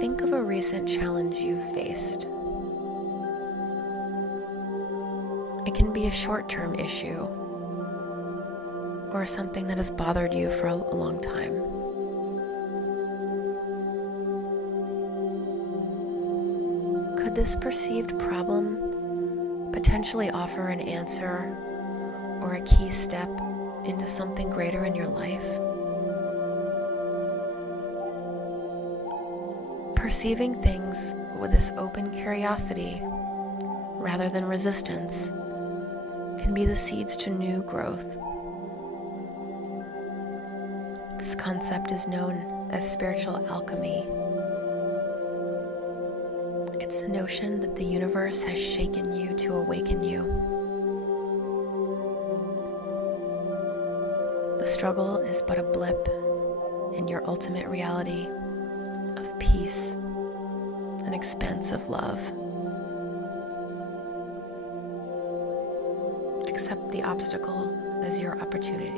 Think of a recent challenge you've faced. It can be a short-term issue or something that has bothered you for a long time. Could this perceived problem potentially offer an answer or a key step into something greater in your life? Perceiving things with this open curiosity rather than resistance can be the seeds to new growth. This concept is known as spiritual alchemy. It's the notion that the universe has shaken you to awaken you. The struggle is but a blip in your ultimate reality of peace and expansive love. Accept the obstacle as your opportunity.